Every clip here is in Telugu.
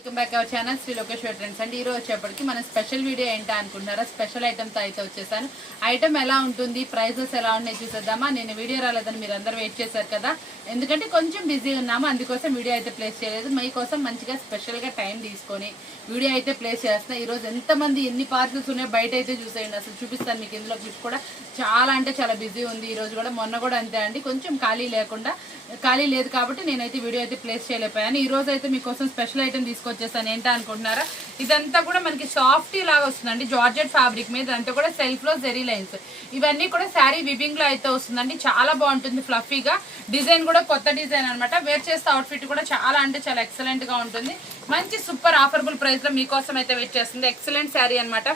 Welcome back our channel Shri Lokeshwar trends అండి. ఈరోజు వచ్చేప్పటికి మన స్పెషల్ వీడియో ఏంటా అనుకుంటున్నారా? స్పెషల్ ఐటమ్తో అయితే వచ్చేసాను. ఐటమ్ ఎలా ఉంటుంది, ప్రైజెస్ ఎలా ఉన్నాయి చూసేద్దామా. నేను వీడియో రాలేదని మీరు అందరూ వెయిట్ చేశారు కదా, ఎందుకంటే కొంచెం బిజీ ఉన్నాము, అందుకోసం వీడియో అయితే ప్లేస్ చేయలేదు. మీకోసం మంచిగా స్పెషల్గా టైం తీసుకొని వీడియో అయితే ప్లేస్ చేస్తున్నా. ఈరోజు ఎంతమంది ఎన్ని పార్సల్స్ ఉన్నాయో బయట అయితే చూసేయండి, అసలు చూపిస్తాను మీకు. ఇందులో క్లిప్ కూడా చాలా అంటే చాలా బిజీ ఉంది ఈరోజు కూడా, మొన్న కూడా అంతే అండి, కొంచెం ఖాళీ లేదు కాబట్టి నేనైతే వీడియో అయితే ప్లేస్ చేయలేకపోయాను. ఈ రోజు అయితే మీకోసం స్పెషల్ ఐటమ్ తీసుకొచ్చేసాను. ఏంటా అనుకుంటున్నారా? ఇదంతా కూడా మనకి సాఫ్ట్ లాగా వస్తుందండి, జార్జెట్ ఫ్యాబ్రిక్ మీద. అంతా కూడా సెల్ఫ్ లో జెరీ లైన్స్, ఇవన్నీ కూడా శారీ వివింగ్ లో అయితే వస్తుందండి. చాలా బాగుంటుంది, ఫ్లఫీగా. డిజైన్ కూడా కొత్త డిజైన్ అనమాట. వేర్ చేస్తే అవుట్ఫిట్ కూడా చాలా అంటే చాలా ఎక్సలెంట్ గా ఉంటుంది. మంచి సూపర్ ఆఫర్బుల్ ప్రైస్ లో మీకోసం అయితే వెయిట్ చేస్తుంది. ఎక్సలెంట్ శారీ అనమాట.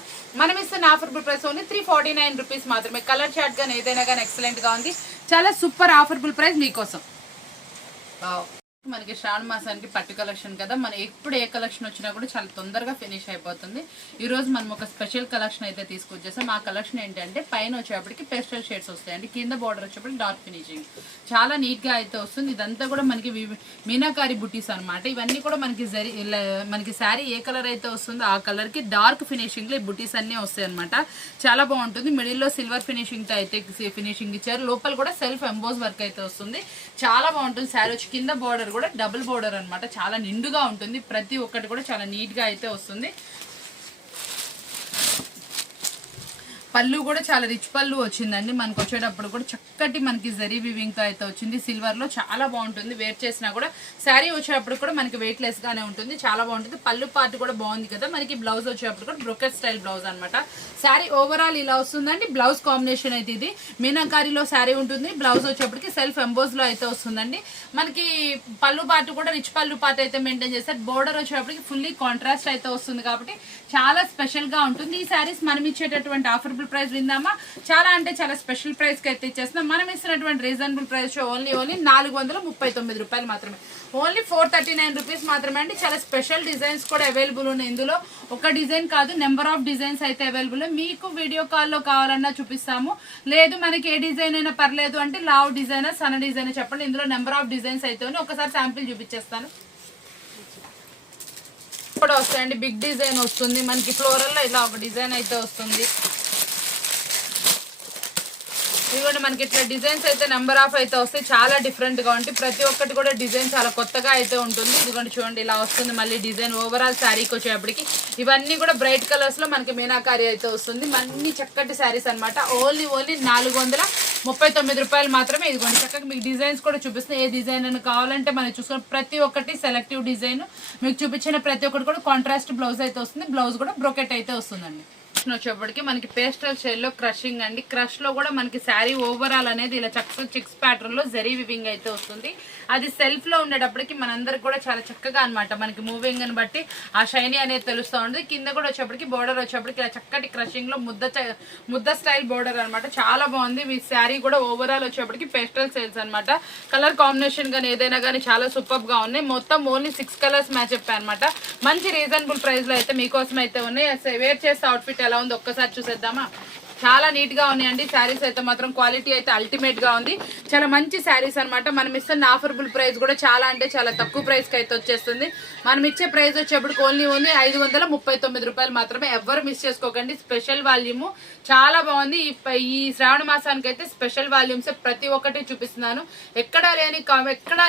మనం ఇస్తున్న ఆఫర్బుల్ ప్రైస్ ఓన్లీ 349 రూపీస్ మాత్రమే. కలర్ చార్ట్ గానీ ఏదైనా కానీ ఎక్సలెంట్ గా ఉంది. చాలా సూపర్ ఆఫర్బుల్ ప్రైస్ మీకోసం. మనకి శ్రావణ మాసానికి పట్టు కలెక్షన్ కదా, మన ఎప్పుడు ఏ కలెక్షన్ వచ్చినా కూడా చాలా తొందరగా ఫినిష్ అయిపోతుంది. ఈ రోజు మనం ఒక స్పెషల్ కలెక్షన్ అయితే తీసుకొచ్చేసాం. ఆ కలెక్షన్ ఏంటంటే పైన వచ్చేప్పటికి పేస్టల్ షేడ్స్ వస్తాయండి, కింద బార్డర్ వచ్చేప్పటికి డార్క్ ఫినిషింగ్. చాలా నీట్ గా అయితే వస్తుంది. ఇదంతా కూడా మనకి మీనాకారి బుటీస్ అనమాట. ఇవన్నీ కూడా మనకి శారీ ఏ కలర్ అయితే వస్తుందో ఆ కలర్ కి డార్క్ ఫినిషింగ్ లో ఈ బుటీస్ అన్ని వస్తాయి అనమాట. చాలా బాగుంటుంది. మిడిల్ లో సిల్వర్ ఫినిషింగ్ తో అయితే ఫినిషింగ్ ఇచ్చారు. లోపల కూడా సెల్ఫ్ ఎంబోస్ వర్క్ అయితే వస్తుంది. చాలా బాగుంటుంది. శారీ వచ్చి కింద బార్డర్ కూడా డబుల్ బోర్డర్ అనమాట. చాలా నిండుగా ఉంటుంది. ప్రతి ఒక్కటి కూడా చాలా నీట్ గా అయితే వస్తుంది. పళ్ళు కూడా చాలా రిచ్ పళ్ళు వచ్చిందండి. మనకు వచ్చేటప్పుడు కూడా చక్కటి మనకి జరీ వివింగ్ తో అయితే వచ్చింది. సిల్వర్ లో చాలా బాగుంటుంది. వేర్ చేసినా కూడా శారీ వచ్చేటప్పుడు కూడా మనకి వెయిట్ లెస్ గానే ఉంటుంది. చాలా బాగుంటుంది. పళ్ళు పార్ట్ కూడా బాగుంది కదా. మనకి బ్లౌజ్ వచ్చేటప్పుడు కూడా బ్రొకెట్ స్టైల్ బ్లౌజ్ అనమాట. శారీ ఓవరాల్ ఇలా వస్తుందండి. బ్లౌజ్ కాంబినేషన్ అయితే ఇది మీనాకారిలో శారీ ఉంటుంది. బ్లౌజ్ వచ్చేప్పటికి సెల్ఫ్ ఎంబోజ్ లో అయితే వస్తుందండి. మనకి పళ్ళు పార్ట్ కూడా రిచ్ పళ్ళు పార్ట్ అయితే మెయింటైన్ చేస్తారు. బోర్డర్ వచ్చేటప్పటికి ఫుల్లీ కాంట్రాస్ట్ అయితే వస్తుంది కాబట్టి చాలా స్పెషల్ గా ఉంటుంది. ఈ శారీస్ మనం ఇచ్చేటటువంటి ఆఫర్బుల్ ప్రైస్ విందామా. చాలా అంటే చాలా స్పెషల్ ప్రైస్ కి అయితే ఇచ్చేస్తున్నాం. మనం ఇస్తున్నటువంటి రీజనబుల్ ప్రైస్ ఓన్లీ 439 రూపాయలు మాత్రమే. ఓన్లీ 439 రూపీస్ మాత్రమే అండి. చాలా స్పెషల్ డిజైన్స్ కూడా అవైలబుల్ ఉన్నాయి. ఇందులో ఒక డిజైన్ కాదు, నెంబర్ ఆఫ్ డిజైన్స్ అయితే అవైలబుల్. మీకు వీడియో కాల్లో కావాలన్నా చూపిస్తాము, లేదు మనకి ఏ డిజైన్ అయినా పర్లేదు అంటే లావ్ డిజైన్ సన్న డిజైన్ చెప్పండి. ఇందులో నెంబర్ ఆఫ్ డిజైన్స్ అయితే ఉన్నాయి. ఒకసారి శాంపిల్ చూపించేస్తాను. కూడా వస్తాయండి. బిగ్ డిజైన్ వస్తుంది మనకి. ఫ్లోరల్ లో ఇలా ఒక డిజైన్ అయితే వస్తుంది. ఇదిగోండి మనకి ఇట్లా డిజైన్స్ అయితే నెంబర్ ఆఫ్ అయితే వస్తాయి. చాలా డిఫరెంట్ గా ఉంటాయి. ప్రతి ఒక్కటి కూడా డిజైన్ చాలా కొత్తగా అయితే ఉంటుంది. ఇదిగోండి చూడండి ఇలా వస్తుంది మళ్ళీ డిజైన్. ఓవరాల్ శారీకి వచ్చేప్పటికి ఇవన్నీ కూడా బ్రైట్ కలర్స్ లో మనకి మీనాకారి అయితే వస్తుంది. అన్ని చక్కటి శారీస్ అనమాట. ఓన్లీ 439 రూపాయలు మాత్రమే. ఇదిగోండి చక్కగా మీకు డిజైన్స్ కూడా చూపిస్తుంది. ఏ డిజైన్ అని కావాలంటే మనం చూసుకుని ప్రతి ఒక్కటి సెలెక్టివ్ డిజైన్ మీకు చూపించిన ప్రతి ఒక్కటి కూడా కాంట్రాస్ట్ బ్లౌజ్ అయితే వస్తుంది. బ్లౌజ్ కూడా బ్రోకెట్ అయితే వస్తుందండి. వచ్చేప్పటికి మనకి పేస్టల్ షేడ్ లో క్రషింగ్ అండి. క్రష్ లో కూడా మనకి శారీ ఓవరాల్ అనేది ఇలా చక్కగా చిక్స్ ప్యాటర్న్ లో జరీ వివింగ్ అయితే వస్తుంది. అది సెల్ఫ్ లో ఉండేటప్పటికి మనందరికి కూడా చాలా చక్కగా అనమాట. మనకి మూవింగ్ అని బట్టి ఆ షైనీ అనేది తెలుస్తూ ఉంటుంది. కింద కూడా వచ్చేప్పటికి బోర్డర్ వచ్చేప్పటికి ఇలా చక్కటి క్రషింగ్ లో ముద్ద స్టైల్ బోర్డర్ అనమాట. చాలా బాగుంది. ఈ శారీ కూడా ఓవరాల్ వచ్చేప్పటికి పేస్టల్ సేల్స్ అనమాట. కలర్ కాంబినేషన్ గానీ ఏదైనా కానీ చాలా సూపర్ గా ఉన్నాయి. మొత్తం ఓన్లీ 6 కలర్స్ మ్యాచ్ చెప్పాయి అనమాట. మంచి రీజనబుల్ ప్రైస్ లో అయితే మీకోసం అయితే ఉన్నాయి. వేర్ చేస్తే అవుట్ఫిట్ ఎలా ఉంది ఒక్కసారి చూసేద్దామా. చాలా నీట్ గా ఉన్నాయండి శారీస్ అయితే మాత్రం. క్వాలిటీ అయితే అల్టిమేట్ గా ఉంది. చాలా మంచి శారీస్ అనమాట. మనం ఇస్తున్న ఆఫర్బుల్ ప్రైస్ కూడా చాలా అంటే చాలా తక్కువ ప్రైస్ కి అయితే వచ్చేస్తుంది. మనం ఇచ్చే ప్రైస్ వచ్చేప్పుడు ఓన్లీ 539 రూపాయలు మాత్రమే. ఎవరు మిస్ చేసుకోకండి. స్పెషల్ వాల్యూమ్ చాలా బాగుంది. ఈ శ్రావణ మాసానికి అయితే స్పెషల్ వాల్యూమ్స్ ప్రతి ఒక్కటి చూపిస్తున్నాను. ఎక్కడా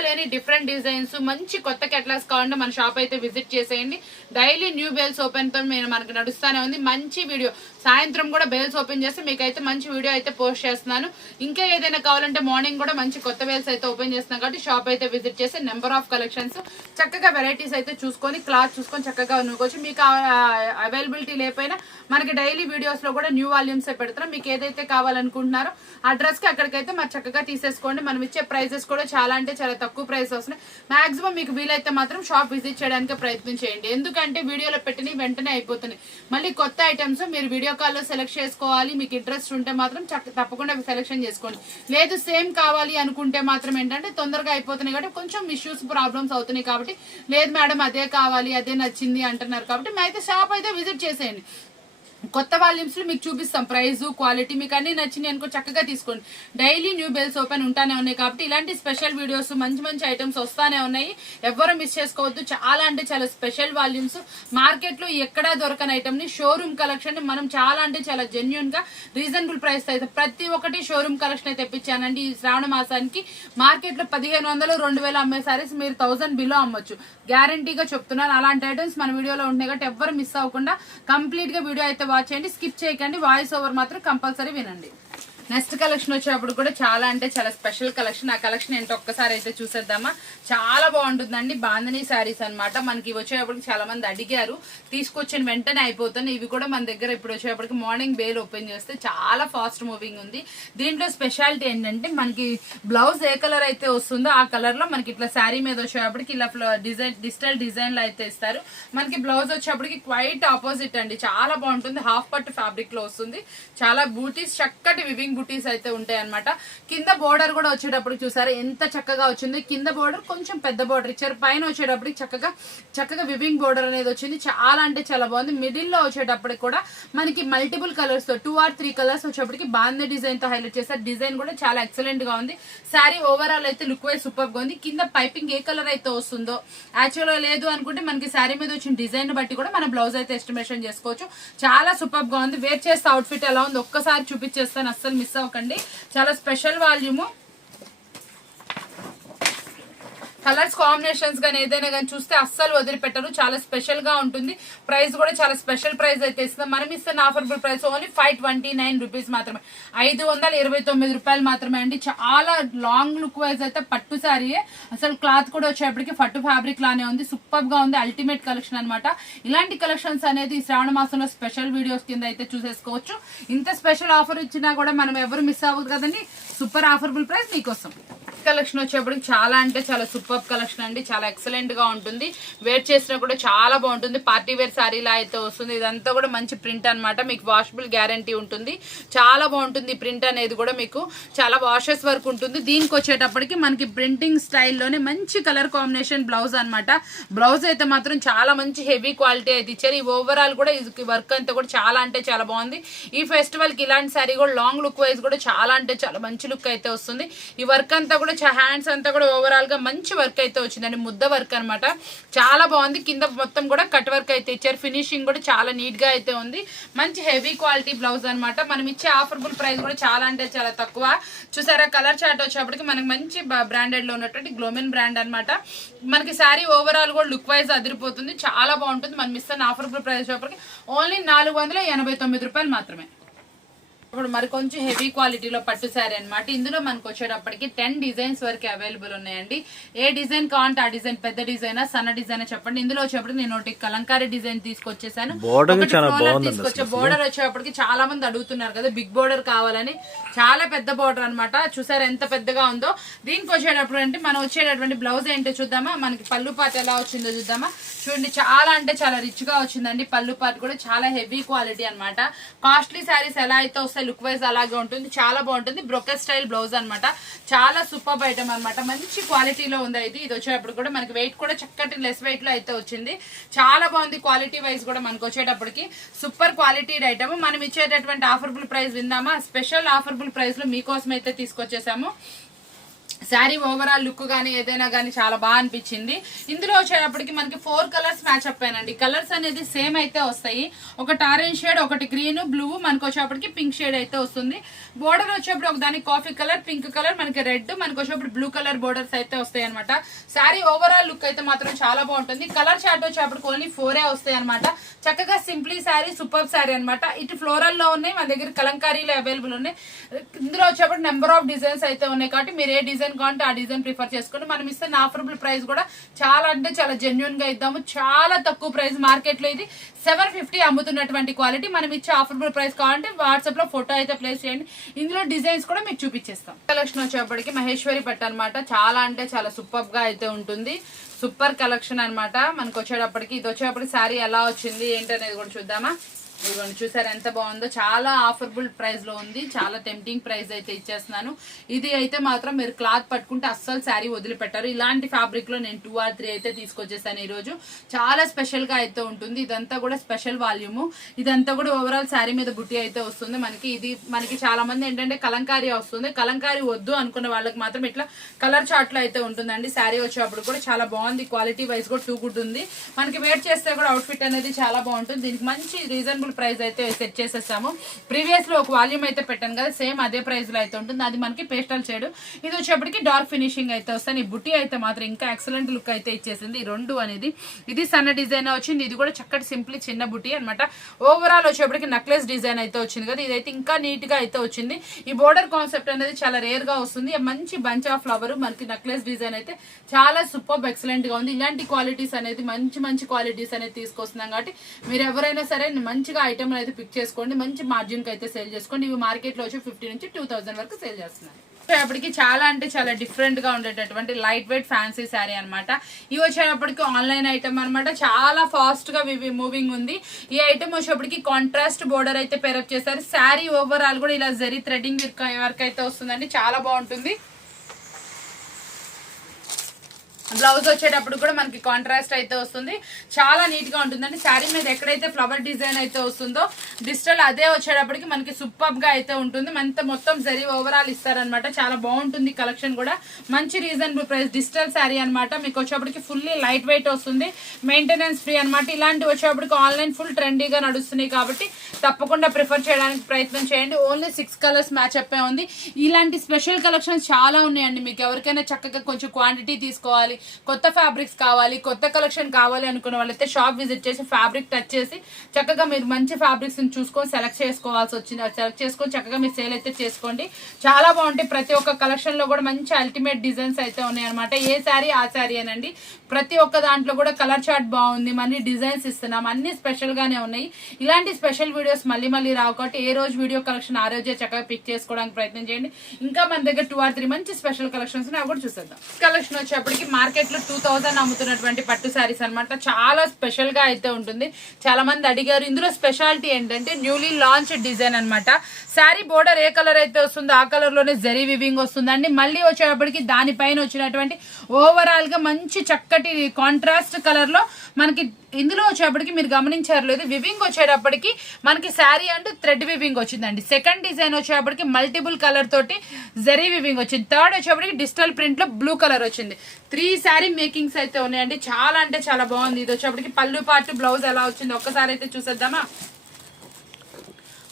లేని డిఫరెంట్ డిజైన్స్ మంచి కొత్త కేటలాగ్స్ కావాలంటే మన షాప్ అయితే విజిట్ చేసేయండి. డైలీ న్యూ బేల్స్ ఓపెన్ తో మనకి నడుస్తూనే ఉంది. మంచి వీడియో సాయంత్రం కూడా బేల్స్ ఓపెన్ చేస్తే మీకైతే మంచి వీడియో అయితే పోస్ట్ చేస్తున్నాను. ఇంకా ఏదైనా కావాలంటే మార్నింగ్ కూడా మంచి కొత్త బేల్స్ అయితే ఓపెన్ చేస్తున్నాం కాబట్టి షాప్ అయితే విజిట్ చేసి నెంబర్ ఆఫ్ కలెక్షన్స్ చక్కగా వెరైటీస్ అయితే చూసుకొని క్లాత్ చూసుకొని చక్కగా కొనుక్కోవచ్చు. మీకు అవైలబిలిటీ లేకపోయినా మనకి డైలీ వీడియోస్ లో కూడా న్యూ వాల్యూమ్స్ పెడుతున్నాం. మీకు ఏదైతే కావాలనుకుంటున్నారో అడ్రస్ కి అక్కడికైతే మరి చక్కగా తీసేసుకోండి. మనం ఇచ్చే ప్రైజెస్ కూడా చాలా అంటే చాలా తక్కువ ప్రైస్ వస్తున్నాయి. మాక్సిమం మీకు వీలైతే మాత్రం షాప్ విజిట్ చేయడానికి ప్రయత్నం చేయండి. ఎందుకంటే వీడియోలో పెట్టిన వెంటనే అయిపోతున్నాయి. మళ్ళీ కొత్త ఐటమ్స్ మీరు వీడియో కాల్లో సెలెక్ట్ చేసుకోవాలి. మీకు ఇంట్రెస్ట్ ఉంటే మాత్రం తప్పకుండా సెలెక్షన్ చేసుకోండి. లేదు సేమ్ కావాలి అనుకుంటే మాత్రం ఏంటంటే తొందరగా అయిపోతున్నాయి కాబట్టి కొంచెం ఇష్యూస్ ప్రాబ్లమ్స్ అవుతున్నాయి కాబట్టి లేదు మేడం అదే కావాలి అదే నచ్చింది అంటున్నారు కాబట్టి అయితే షాప్ అయితే విజిట్ చేసేయండి. కొత్త వాల్యూమ్స్ లో మీకు చూపిస్తాం ప్రైస్ క్వాలిటీ మీకు అన్ని నచ్చినాయి అనుకో చక్కగా తీసుకోండి. డైలీ న్యూ బెల్స్ ఓపెన్ ఉంటానే ఉన్నాయి కాబట్టి ఇలాంటి స్పెషల్ వీడియోస్ మంచి మంచి ఐటమ్స్ వస్తానే ఉన్నాయి. ఎవరు మిస్ చేసుకోవద్దు. చాలా అంటే చాలా స్పెషల్ వాల్యూమ్స్, మార్కెట్ లో ఎక్కడా దొరకని ఐటమ్ ని షోరూమ్ కలెక్షన్ మనం చాలా అంటే చాలా జెన్యున్ గా రీజనబుల్ ప్రైస్ అయితే ప్రతి ఒక్కటి షోరూమ్ కలెక్షన్ అయితే తెప్పించానండి. ఈ శ్రావణ మాసానికి మార్కెట్ లో 1500 2000 అమ్మే సారీస్ మీరు 1000 బిలో అమ్మొచ్చు, గ్యారంటీగా చెప్తున్నాను. అలాంటి ఐటమ్స్ మన వీడియోలో ఉన్నాయి కాబట్టి ఎవరు మిస్ అవ్వకుండా కంప్లీట్ గా వీడియో అయితే వాచ్ చేయండి, స్కిప్ చేయకండి. వాయిస్ ఓవర్ మాత్రం కంపల్సరీ వినండి. నెక్స్ట్ కలెక్షన్ వచ్చేటప్పుడు కూడా చాలా అంటే చాలా స్పెషల్ కలెక్షన్. ఆ కలెక్షన్ ఏంటో ఒక్కసారి అయితే చూసేద్దామా. చాలా బాగుంటుందండి. బాంధనీ శారీస్ అన్నమాట. మనకి వచ్చేటప్పటికి చాలా మంది అడిగారు, తీసుకొచ్చిన వెంటనే అయిపోతుంది. ఇవి కూడా మన దగ్గర ఇప్పుడు వచ్చేటప్పటికి మార్నింగ్ బేల్ ఓపెన్ చేస్తే చాలా ఫాస్ట్ మూవింగ్ ఉంది. దీంట్లో స్పెషాలిటీ ఏంటంటే మనకి బ్లౌజ్ ఏ కలర్ అయితే వస్తుందో ఆ కలర్ లో మనకి ఇట్లా శారీ మీద వచ్చేటప్పటికి ఇలా డిజైన్ డిజిటల్ డిజైన్ లో అయితే ఇస్తారు. మనకి బ్లౌజ్ వచ్చేటప్పటికి క్వైట్ ఆపోజిట్ అండి. చాలా బాగుంటుంది. హాఫ్ పట్టు ఫ్యాబ్రిక్ లో వస్తుంది. చాలా బూటీస్, చక్కటి వివింగ్ బూటీస్ అయితే ఉంటాయి అనమాట. కింద బోర్డర్ కూడా వచ్చేటప్పుడు చూసారా ఎంత చక్కగా వచ్చింది. కింద బోర్డర్ కొంచెం పెద్ద బోర్డర్ ఇచ్చారు. పైన వచ్చేటప్పటికి చక్కగా వివింగ్ బోర్డర్ అనేది వచ్చింది. చాలా అంటే చాలా బాగుంది. మిడిల్ లో వచ్చేటప్పటికి కూడా మనకి మల్టిపుల్ కలర్స్ తో 2 or 3 కలర్స్ వచ్చేటప్పటికి బాంధనీ డిజైన్ తో హైలైట్ చేస్తారు. డిజైన్ కూడా చాలా ఎక్సలెంట్ గా ఉంది. శారీ ఓవరాల్ అయితే లుక్ వైజ్ సూపర్ గా ఉంది. కింద పైపింగ్ ఏ కలర్ అయితే వస్తుందో యాక్చువల్ గా లేదు అనుకుంటే మనకి శారీ మీద వచ్చిన డిజైన్ బట్టి కూడా మన బ్లౌజ్ అయితే ఎస్టిమేషన్ చేసుకోవచ్చు. చాలా సూపర్ గా ఉంది. వేర్ చేస్తే అవుట్ఫిట్ ఎలా ఉంది ఒక్కసారి చూపించేస్తాను, అస్సలు మిస్ అవ్వకండి. చాలా స్పెషల్ వాల్యూము. కలర్స్ కాంబినేషన్స్ గానీ ఏదైనా కానీ చూస్తే అస్సలు వదిలిపెట్టరు. చాలా స్పెషల్ గా ఉంటుంది. ప్రైస్ కూడా చాలా స్పెషల్ ప్రైస్ అయితే ఇస్తుంది. మనం ఇస్తున్న ఆఫర్బుల్ ప్రైస్ ఓన్లీ 529 రూపీస్ మాత్రమే, 529 రూపాయలు మాత్రమే అండి. చాలా లాంగ్ లుక్ వైజ్ అయితే పట్టు శారీయే. అసలు క్లాత్ కూడా వచ్చేప్పటికి పట్టు ఫ్యాబ్రిక్ లానే ఉంది. సూపర్ గా ఉంది. అల్టిమేట్ కలెక్షన్ అనమాట. ఇలాంటి కలెక్షన్స్ అనేది శ్రావణ మాసంలో స్పెషల్ వీడియోస్ కింద అయితే చూసేసుకోవచ్చు. ఇంత స్పెషల్ ఆఫర్ ఇచ్చినా కూడా మనం ఎవరు మిస్ అవ్వదు కదండి. సూపర్ ఆఫర్బుల్ ప్రైస్ మీకోసం. కలెక్షన్ వచ్చేప్పటికి చాలా అంటే చాలా సూపర్ కలెక్షన్ అండి. చాలా ఎక్సలెంట్ గా ఉంటుంది. వేర్ చేసినా కూడా చాలా బాగుంటుంది. పార్టీ వేర్ శారీలా అయితే వస్తుంది. ఇదంతా కూడా మంచి ప్రింట్ అనమాట. మీకు వాషబుల్ గ్యారంటీ ఉంటుంది. చాలా బాగుంటుంది. ప్రింట్ అనేది కూడా మీకు చాలా వాషెస్ వరకు ఉంటుంది. దీనికి వచ్చేటప్పటికి మనకి ప్రింటింగ్ స్టైల్లోనే మంచి కలర్ కాంబినేషన్ బ్లౌజ్ అనమాట. బ్లౌజ్ అయితే మాత్రం చాలా మంచి హెవీ క్వాలిటీ అయితే ఇచ్చారు. ఈ ఓవరాల్ కూడా ఈ వర్క్ అంతా కూడా చాలా అంటే చాలా బాగుంది. ఈ ఫెస్టివల్ కి ఇలాంటి శారీ కూడా లాంగ్ లుక్ వైజ్ కూడా చాలా అంటే చాలా మంచి లుక్ అయితే వస్తుంది. ఈ వర్క్ అంతా కూడా హ్యాండ్స్ అంతా కూడా ఓవరాల్ గా మంచి వర్క్ అయితే వచ్చిందండి. ముద్ద వర్క్ అనమాట. చాలా బాగుంది. కింద మొత్తం కూడా కట్ వర్క్ అయితే ఇచ్చారు. ఫినిషింగ్ కూడా చాలా నీట్ గా అయితే ఉంది. మంచి హెవీ క్వాలిటీ బ్లౌజ్ అనమాట. మనం ఇచ్చే ఆఫర్బుల్ ప్రైస్ కూడా చాలా అంటే చాలా తక్కువ. చూసారా కలర్ చార్ట్ వచ్చేప్పటికి మనకి మంచి బ్రాండెడ్ లో ఉన్నటువంటి గ్లోమెన్ బ్రాండ్ అనమాట. మనకి శారీ ఓవరాల్ కూడా లుక్ వైజ్ అదిరిపోతుంది. చాలా బాగుంటుంది. మనం ఇస్తున్న ఆఫర్బుల్ ప్రైస్ వచ్చేప్పటికి ఓన్లీ 489 రూపాయలు మాత్రమే. ఇప్పుడు మరి కొంచెం హెవీ క్వాలిటీలో పట్టు శారీ అనమాట. ఇందులో మనకు వచ్చేటప్పటికి 10 డిజైన్స్ వరకు అవైలబుల్ ఉన్నాయండి. ఏ డిజైన్ కావాలంటే ఆ డిజైన్, పెద్ద డిజైన్ సన్న డిజైన్ చెప్పండి. ఇందులో వచ్చేప్పటికి నేను ఒకటి కలంకారీ డిజైన్ తీసుకొచ్చేసాను. తీసుకొచ్చే బోర్డర్ వచ్చేటప్పటికి చాలా మంది అడుగుతున్నారు కదా బిగ్ బోర్డర్ కావాలని. చాలా పెద్ద బోర్డర్ అనమాట. చూసారు ఎంత పెద్దగా ఉందో. దీనికి వచ్చేటప్పుడు అంటే మనం వచ్చేటటువంటి బ్లౌజ్ ఏంటో చూద్దామా. మనకి పళ్ళు పార్ట్ ఎలా వచ్చిందో చూద్దామా. చూడండి చాలా అంటే చాలా రిచ్ గా వచ్చిందండి. పళ్ళు పార్ట్ కూడా చాలా హెవీ క్వాలిటీ అనమాట. కాస్ట్లీ శారీస్ ఎలా అయితే వస్తాయి లుక్ వైజ్ అలాగే ఉంటుంది. చాలా బాగుంటుంది. బ్రోకెట్ స్టైల్ బ్లౌజ్ అనమాట. చాలా సూపర్ ఐటమ్ అనమాట. మంచి క్వాలిటీలో ఉంది. అయితే ఇది వచ్చేటప్పుడు కూడా మనకి వెయిట్ కూడా చక్కటి లెస్ వెయిట్ లో అయితే వచ్చింది. చాలా బాగుంది. క్వాలిటీ వైజ్ కూడా మనకు వచ్చేటప్పటికి సూపర్ క్వాలిటీ ఐటమ్. మనం ఇచ్చేటటువంటి ఆఫర్బుల్ ప్రైస్ విందామా. స్పెషల్ ఆఫర్బుల్ ప్రైస్ లో మీకోసం అయితే తీసుకొచ్చేసాము. శారీ ఓవరాల్ లుక్ గానీ ఏదైనా గానీ చాలా బాగా అనిపించింది. ఇందులో వచ్చేటప్పటికి మనకి 4 కలర్స్ మ్యాచ్ అప్ అయినండి. కలర్స్ అనేది సేమ్ అయితే వస్తాయి. ఒకటి ఆరెంజ్ షేడ్, ఒకటి గ్రీన్, బ్లూ, మనకు వచ్చేటప్పటికి పింక్ షేడ్ అయితే వస్తుంది. బోర్డర్ వచ్చేప్పుడు ఒక దానికి కాఫీ కలర్, పింక్ కలర్, మనకి రెడ్, మనకు వచ్చేప్పుడు బ్లూ కలర్ బోర్డర్స్ అయితే వస్తాయి అనమాట. శారీ ఓవరాల్ లుక్ అయితే మాత్రం చాలా బాగుంటుంది. కలర్ చార్ట్ వచ్చేటప్పటికి ఓన్లీ 4 వస్తాయి అనమాట. చక్కగా సింప్లీ శారీ, సూపర్ శారీ అనమాట. ఇటు ఫ్లోరల్ లో ఉన్నాయి, మన దగ్గర కలంకారీలో అవైలబుల్ ఉన్నాయి. ఇందులో వచ్చేప్పుడు నెంబర్ ఆఫ్ డిజైన్స్ అయితే ఉన్నాయి కాబట్టి మీరు ఏ డిజైన్ కావాలంటే ఆ డిజైన్ ప్రిఫర్ చేసుకోండి. మనం ఇస్తున్న ఆఫరబుల్ ప్రైస్ కూడా చాలా అంటే చాలా జెన్యున్ గా ఇద్దాము. చాలా తక్కువ ప్రైస్. మార్కెట్ లో ఇది 750 అమ్ముతున్నటువంటి క్వాలిటీ. మనం ఇచ్చే ఆఫరబుల్ ప్రైస్ కావాలంటే వాట్సాప్ లో ఫోటో అయితే ప్లేస్ చేయండి. ఇందులో డిజైన్స్ కూడా మీకు చూపించేస్తాం. కలెక్షన్ వచ్చేప్పటికి మహేశ్వరి పట్టు అనమాట. చాలా అంటే చాలా సూపర్ గా అయితే ఉంటుంది. సూపర్ కలెక్షన్ అనమాట. మనకు వచ్చేటప్పటికి ఇది వచ్చేటప్పటికి శారీ ఎలా వచ్చింది ఏంటి అనేది కూడా చూద్దామా. ఇదిగోండి చూసారు ఎంత బాగుందో, చాలా ఆఫర్బుల్ ప్రైస్ లో ఉంది, చాలా టెంప్టింగ్ ప్రైస్ అయితే ఇచ్చేస్తున్నాను. ఇది అయితే మాత్రం మీరు క్లాత్ పట్టుకుంటే అస్సలు శారీ వదిలిపెట్టారు. ఇలాంటి ఫ్యాబ్రిక్ లో నేను 2 or 3 అయితే తీసుకొచ్చేసాను ఈ రోజు. చాలా స్పెషల్ గా అయితే ఉంటుంది. ఇదంతా కూడా స్పెషల్ వాల్యూమ్. ఇదంతా కూడా ఓవరాల్ శారీ మీద బుట్టి అయితే వస్తుంది మనకి. ఇది మనకి చాలా మంది ఏంటంటే కలంకారీ వస్తుంది, కలంకారీ వద్దు అనుకున్న వాళ్ళకి మాత్రం ఇట్లా కలర్ చార్ట్ లో అయితే ఉంటుందండి. శారీ వచ్చేటప్పుడు కూడా చాలా బాగుంది, క్వాలిటీ వైజ్ కూడా టూ గుడ్ ఉంది. మనకి వేర్ చేస్తే కూడా అవుట్ఫిట్ అనేది చాలా బాగుంటుంది. దీనికి మంచి రీజనబుల్ ప్రైస్ అయితే సెట్ చేసేస్తాము. ప్రీవియస్ లో ఒక వాల్యూమ్ అయితే పెట్టాను కదా, సేమ్ అదే ప్రైస్ లో అయితే ఉంటుంది. అది మనకి పేస్టల్ షేడ్, ఇది వచ్చేప్పటికి డార్క్ ఫినిషింగ్ అయితే వస్తాను. ఈ బుట్టి అయితే మాత్రం ఇంకా ఎక్సలెంట్ లుక్ అయితే ఇచ్చేసింది. ఈ రెండు అనేది ఇది సన్న డిజైన్ వచ్చింది, ఇది కూడా చక్కటి సింప్లీ చిన్న బుట్టి అనమాట. ఓవరాల్ వచ్చేప్పటికి నెక్లెస్ డిజైన్ అయితే వచ్చింది కదా, ఇదైతే ఇంకా నీట్ గా అయితే వచ్చింది. ఈ బోర్డర్ కాన్సెప్ట్ అనేది చాలా రేర్ గా వస్తుంది. మంచి బంచ్ ఆఫ్ ఫ్లవర్ మనకి నెక్లెస్ డిజైన్ అయితే చాలా సూపర్ ఎక్సలెంట్ గా ఉంది. ఇలాంటి క్వాలిటీస్ అనేది మంచి క్వాలిటీస్ అనేది తీసుకొస్తున్నాం కాబట్టి మీరు ఎవరైనా సరే మంచిగా ఐటమ్ అయితే పిక్ చేసుకోండి, మంచి మార్జిన్ కి అయితే సేల్ చేసుకోండి. ఇవి మార్కెట్ లో వచ్చి 50 నుంచి 2000 వరకు సేల్ చేస్తున్నారు. వచ్చేటప్పటికి చాలా అంటే చాలా డిఫరెంట్ గా ఉండేటటువంటి లైట్ వెయిట్ ఫ్యాన్సీ శారీ అనమాట. ఇవి వచ్చేటప్పటికి ఆన్లైన్ ఐటమ్ అనమాట, చాలా ఫాస్ట్ గా మూవింగ్ ఉంది. ఈ ఐటమ్ వచ్చేటప్పటికి కాంట్రాస్ట్ బోర్డర్ అయితే పేరప్ చేశారు. శారీ ఓవరాల్ కూడా ఇలా జరీ థ్రెడింగ్ వర్క్ అయితే వస్తుందండి, చాలా బాగుంటుంది. బ్లౌజ్ వచ్చేటప్పుడు కూడా మనకి కాంట్రాస్ట్ అయితే వస్తుంది, చాలా నీట్ గా ఉంటుందండి. శారీ మీద ఎక్కడైతే ఫ్లవర్ డిజైన్ అయితే వస్తుందో డిజిటల్ అదే వచ్చేటప్పటికి మనకి సూపర్ గా అయితే ఉంటుంది. మొత్తం జరీ ఓవరాల్ ఇస్తారనమాట, చాలా బాగుంటుంది. కలెక్షన్ కూడా మంచి రీజనబుల్ ప్రైస్. డిజిటల్ శారీ అనమాట, మీకు వచ్చేప్పటికి ఫుల్లీ లైట్ వెయిట్ వస్తుంది, మెయింటెనెన్స్ ఫ్రీ అనమాట. ఇలాంటి వచ్చేప్పటికి ఆన్లైన్ ఫుల్ ట్రెండీగా నడుస్తున్నాయి కాబట్టి తప్పకుండా ప్రిఫర్ చేయడానికి ప్రయత్నం చేయండి. ఓన్లీ 6 కలర్స్ మ్యాచ్ అప్పే ఉంది. ఇలాంటి స్పెషల్ కలెక్షన్స్ చాలా ఉన్నాయండి. మీకు ఎవరికైనా చక్కగా కొంచెం క్వాంటిటీ తీసుకోవాలి, కొత్త ఫ్యాబ్రిక్స్ కావాలి, కొత్త కలెక్షన్ కావాలి అనుకున్న వాళ్ళైతే షాప్ విజిట్ చేసి ఫ్యాబ్రిక్ టచ్ చేసి చక్కగా మీరు మంచి ఫ్యాబ్రిక్స్ చూసుకొని సెలెక్ట్ చేసుకోవాల్సి వచ్చింది. సెలెక్ట్ చేసుకొని చక్కగా మీరు సేల్ అయితే చేసుకోండి, చాలా బాగుంటాయి. ప్రతి ఒక్క కలెక్షన్ లో కూడా మంచి అల్టిమేట్ డిజైన్స్ అయితే ఉన్నాయి అనమాట. ఏ శారీ ఆ శారీ అనండి, ప్రతి ఒక్క దాంట్లో కూడా కలర్ చార్ట్ బాగుంది, మళ్ళీ డిజైన్స్ ఇస్తున్నాం, అన్ని స్పెషల్ గానే ఉన్నాయి. ఇలాంటి స్పెషల్ వీడియోస్ మళ్ళీ రావు కాబట్టి ఏ రోజు వీడియో కలెక్షన్ ఆ రోజే చక్కగా పిక్ చేసుకోవడానికి ప్రయత్నం చేయండి. ఇంకా మన దగ్గర 2 or 3 మంచి స్పెషల్ కలెక్షన్స్ అవి కూడా చూసేద్దాం. కలెక్షన్ వచ్చేప్పటికి మార్కెట్ లో 2000 అమ్ముతున్నటువంటి పట్టు శారీస్ అనమాట, చాలా స్పెషల్ గా అయితే ఉంటుంది. చాలా మంది అడిగారు. ఇందులో స్పెషాలిటీ ఏంటంటే న్యూలీ లాంచ్ డిజైన్ అనమాట. శారీ బోర్డర్ ఏ కలర్ అయితే వస్తుందో ఆ కలర్ లోనే జరీ వివింగ్ వస్తుందండి. మళ్ళీ వచ్చేటప్పటికి దానిపైన వచ్చినటువంటి ఓవరాల్ గా మంచి చక్కటి కాంట్రాస్ట్ కలర్ లో మనకి ఇందులో వచ్చేటప్పటికి మీరు గమనించారు లేదు, వివింగ్ వచ్చేటప్పటికి మనకి శారీ అండ్ థ్రెడ్ వివింగ్ వచ్చిందండి. సెకండ్ డిజైన్ వచ్చేటప్పటికి మల్టిపుల్ కలర్ తోటి జరీ వివింగ్ వచ్చింది. థర్డ్ వచ్చేటప్పటికి డిజిటల్ ప్రింట్ లో బ్లూ కలర్ వచ్చింది. 3 శారీ మేకింగ్స్ అయితే ఉన్నాయండి, చాలా అంటే చాలా బాగుంది. ఇది వచ్చేటప్పటికి పళ్ళు పాటు బ్లౌజ్ ఎలా వచ్చింది ఒక్కసారి అయితే చూసేద్దామా.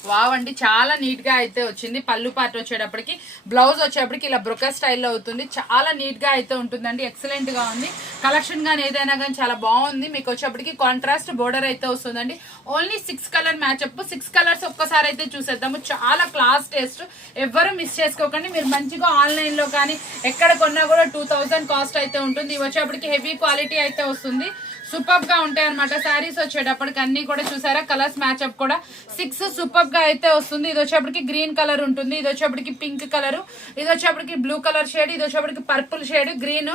వావ్ అండి, చాలా నీట్ గా అయితే వచ్చింది. పళ్ళు పార్ట్ వచ్చేటప్పటికి బ్లౌజ్ వచ్చేటప్పటికి ఇలా బ్రొకెట్ స్టైల్లో అవుతుంది, చాలా నీట్ గా అయితే ఉంటుందండి. ఎక్సలెంట్ గా ఉంది. కలెక్షన్ గానీ ఏదైనా కానీ చాలా బాగుంది. మీకు వచ్చేప్పటికి కాంట్రాస్ట్ బోర్డర్ అయితే వస్తుందండి. Only 6 colour మ్యాచ్అప్. 6 కలర్స్ ఒక్కసారి అయితే చూసేద్దాము. చాలా క్లాస్ టేస్ట్, ఎవరు మిస్ చేసుకోకండి. మీరు మంచిగా ఆన్లైన్ లో కానీ ఎక్కడ కొన్నా కూడా 2000 కాస్ట్ అయితే ఉంటుంది. వచ్చేప్పటికి హెవీ క్వాలిటీ అయితే వస్తుంది, సూపర్ గా ఉంటాయి అనమాట. శారీస్ వచ్చేటప్పటికి అన్ని కూడా చూసారా, కలర్స్ మ్యాచ్అప్ కూడా 6 సూపర్ గా అయితే వస్తుంది. ఇది వచ్చేప్పటికి గ్రీన్ కలర్ ఉంటుంది, ఇది వచ్చేప్పటికి పింక్ కలర్, ఇది వచ్చేప్పటికి బ్లూ కలర్ షేడ్, ఇది వచ్చేప్పటికి పర్పుల్ షేడ్ గ్రీన్,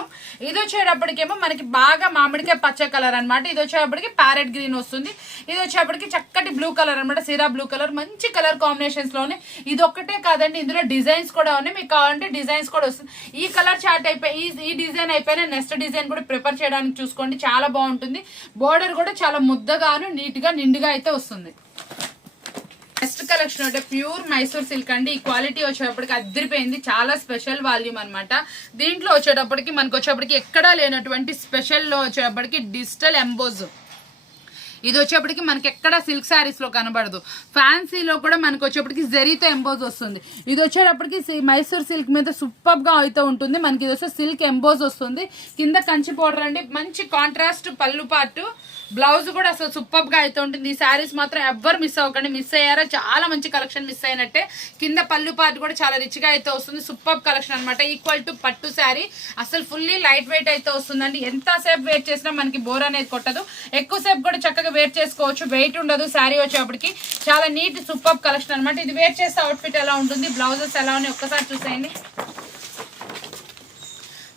ఇది వచ్చేటప్పటికేమో మనకి బాగా మామిడికాయ పచ్చ కలర్ అనమాట. ఇది వచ్చేటప్పటికి ప్యారెట్ గ్రీన్ వస్తుంది. ఇది వచ్చేప్పటికి చక్కటి బ్లూ కలర్ అనమాట, సిరా బ్లూ కలర్. మంచి కలర్ కాంబినేషన్స్ లోనే. ఇది ఒక్కటే కాదండి, ఇందులో డిజైన్స్ కూడా ఉన్నాయి. మీకు కావాలంటే డిజైన్స్ కూడా వస్తుంది. ఈ కలర్ చార్ట్ అయిపోయి ఈ డిజైన్ అయిపోయినా నెక్స్ట్ డిజైన్ కూడా ప్రిపేర్ చేయడానికి చూసుకోండి, చాలా బాగుంటుంది. బోర్డర్ కూడా చాలా ముద్దగాను నీట్ గా నిండుగా అయితే వస్తుంది. నెక్స్ట్ కలెక్షన్ అంటే ప్యూర్ మైసూర్ సిల్క్ అండి. ఈ క్వాలిటీ వచ్చేటప్పటికి అదిరిపోయింది, చాలా స్పెషల్ వాల్యూమ్ అనమాట. దీంట్లో వచ్చేటప్పటికి మనకు వచ్చేటప్పటికి ఎక్కడా లేనటువంటి స్పెషల్ లో వచ్చేటప్పటికి డిజిటల్ ఎంబోజ్. ఇది వచ్చేప్పటికి మనకి ఎక్కడ సిల్క్ శారీస్ లో కనబడదు. ఫ్యాన్సీలో కూడా మనకు వచ్చేప్పటికి జరీతో ఎంబోజ్ వస్తుంది. ఇది వచ్చేటప్పటికి మైసూర్ సిల్క్ మీద సూపర్ గా అయితే ఉంటుంది. మనకి ఇది వచ్చే సిల్క్ ఎంబోజ్ వస్తుంది. కింద కంచి పౌడర్ అండి, మంచి కాంట్రాస్ట్ పళ్ళు పాటు, బ్లౌజ్ కూడా అసలు సూపర్ గా అయితే ఉంటుంది. ఈ శారీస్ మాత్రం ఎవ్వరు మిస్ అవ్వకండి. మిస్ అయ్యారా చాలా మంచి కలెక్షన్ మిస్ అయినట్టే. కింద పళ్ళు పాటు కూడా చాలా రిచ్ గా అయితే వస్తుంది. సూపర్ కలెక్షన్ అనమాట. ఈక్వల్ టు పట్టు శారీ, అసలు ఫుల్లీ లైట్ వెయిట్ అయితే వస్తుందండి. ఎంతసేపు వెయిట్ చేసినా మనకి బోర్ అనేది కొట్టదు. ఎక్కువసేపు కూడా చక్కగా వేర్ చేసుకోవచ్చు, వెయిట్ ఉండదు. శారీ వచ్చేప్పటికి చాలా నీట్ సూపర్ కలెక్షన్ అనమాట. ఇది వేర్ చేస్తే అవుట్ఫిట్ ఎలా ఉంటుంది, బ్లౌజెస్ ఎలా ఉన్నాయి ఒక్కసారి చూసేయండి.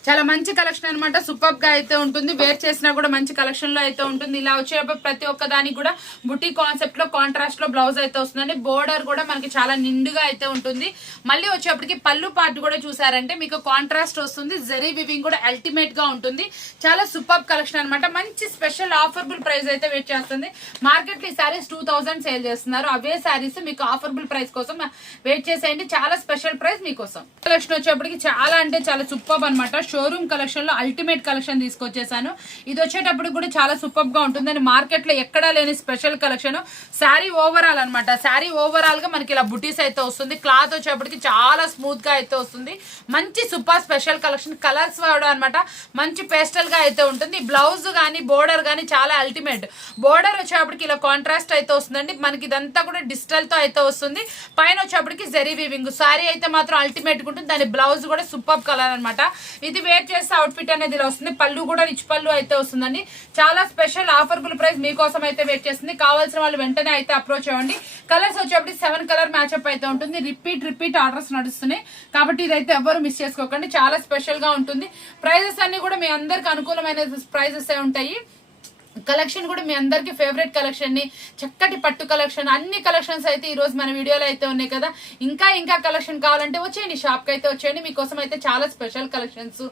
చాలా మంచి కలెక్షన్ అనమాట. సూపర్ గా అయితే ఉంటుంది, వేర్ చేసినా కూడా మంచి కలెక్షన్ లో అయితే ఉంటుంది. ఇలా వచ్చేటప్పుడు ప్రతి ఒక్క దానికి కూడా బుటీ కాన్సెప్ట్ లో కాంట్రాస్ట్ లో బ్లౌజ్ అయితే వస్తుందండి. బోర్డర్ కూడా మనకి చాలా నిండుగా అయితే ఉంటుంది. మళ్ళీ వచ్చేప్పటికి పళ్ళు పార్ట్ కూడా చూసారంటే మీకు కాంట్రాస్ట్ వస్తుంది. జరీ వివింగ్ కూడా అల్టిమేట్ గా ఉంటుంది. చాలా సూపర్ కలెక్షన్ అనమాట. మంచి స్పెషల్ ఆఫర్బుల్ ప్రైస్ అయితే వెయిట్ చేస్తుంది. మార్కెట్ లో ఈ సారీస్ 2000 సేల్ చేస్తున్నారు. అవే సారీస్ మీకు ఆఫర్బుల్ ప్రైస్ కోసం వెయిట్ చేసేయండి. చాలా స్పెషల్ ప్రైస్ మీకోసం. కలెక్షన్ వచ్చేప్పటికి చాలా అంటే చాలా సూపర్ అనమాట. షోరూమ్ కలెక్షన్ లో అల్టిమేట్ కలెక్షన్ తీసుకొచ్చేసాను. ఇది వచ్చేటప్పుడు కూడా చాలా సూపర్ గా ఉంటుంది. మార్కెట్ లో ఎక్కడా లేని స్పెషల్ కలెక్షన్. శారీ ఓవరాల్ అనమాట. శారీ ఓవరాల్ గా మనకి ఇలా బుటీస్ అయితే వస్తుంది. క్లాత్ వచ్చేప్పటికి చాలా స్మూత్ గా అయితే వస్తుంది. మంచి సూపర్ స్పెషల్ కలెక్షన్. కలర్స్ వాడడం అనమాట. మంచి పేస్టల్ గా అయితే ఉంటుంది. బ్లౌజ్ గానీ బోర్డర్ గానీ చాలా అల్టిమేట్. బోర్డర్ వచ్చేప్పటికి ఇలా కాంట్రాస్ట్ అయితే వస్తుందండి. మనకి ఇదంతా కూడా డిజిటల్ తో అయితే వస్తుంది. పైన వచ్చేప్పటికి జరీ వీవింగ్. శారీ అయితే మాత్రం అల్టిమేట్ ఉంటుంది. దాని బ్లౌజ్ కూడా సూపర్ కలర్ అనమాట. ఇది వేర్ చేస్తే అవుట్ఫిట్ అనేది ఇలా వస్తుంది. పళ్ళు కూడా రిచ్ పళ్ళు అయితే వస్తుందండి. చాలా స్పెషల్ ఆఫర్బుల్ ప్రైస్ మీకోసం అయితే వెయిట్ చేస్తుంది. కావాల్సిన వాళ్ళు వెంటనే అయితే అప్రోచ్ అవ్వండి. కలర్స్ వచ్చేప్పటికి 7 కలర్ మ్యాచ్అప్ అయితే ఉంటుంది. రిపీట్ ఆర్డర్స్ నడుస్తున్నాయి కాబట్టి ఇదైతే ఎవరు మిస్ చేసుకోకండి. చాలా స్పెషల్ గా ఉంటుంది. ప్రైజెస్ అన్ని కూడా మీ అందరికి అనుకూలమైన ప్రైజెస్ ఉంటాయి. కలెక్షన్ కూడా మీ అందరికి ఫేవరెట్ కలెక్షన్ ని చక్కటి పట్టు కలెక్షన్ అన్ని కలెక్షన్స్ అయితే ఈ రోజు మన వీడియోలో అయితే ఉన్నాయి కదా. ఇంకా కలెక్షన్ కావాలంటే వచ్చేయండి, షాప్ కి అయితే వచ్చేయండి. మీకోసం అయితే చాలా స్పెషల్ కలెక్షన్స్.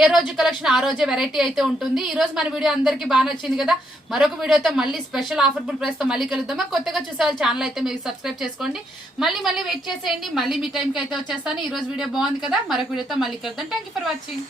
ఏ రోజు కలెక్షన్ ఆ రోజే వెరైటీ అయితే ఉంటుంది. ఈ రోజు మన వీడియో అందరికి బాగా నచ్చింది కదా. మరొక వీడియోతో మళ్ళీ స్పెషల్ ఆఫర్బుల్ ప్రైస్ తో మళ్ళీ కలుద్దామా. కొత్తగా చూసే ఛానల్ అయితే మీరు సబ్స్క్రైబ్ చేసుకోండి. మళ్ళీ వెయిట్ చేసేయండి. మళ్ళీ మీ టైంకి అయితే వచ్చేస్తాను. ఈ రోజు వీడియో బాగుంది కదా. మరొక వీడియోతో మళ్ళీ కలుద్దాం. Thank you for watching.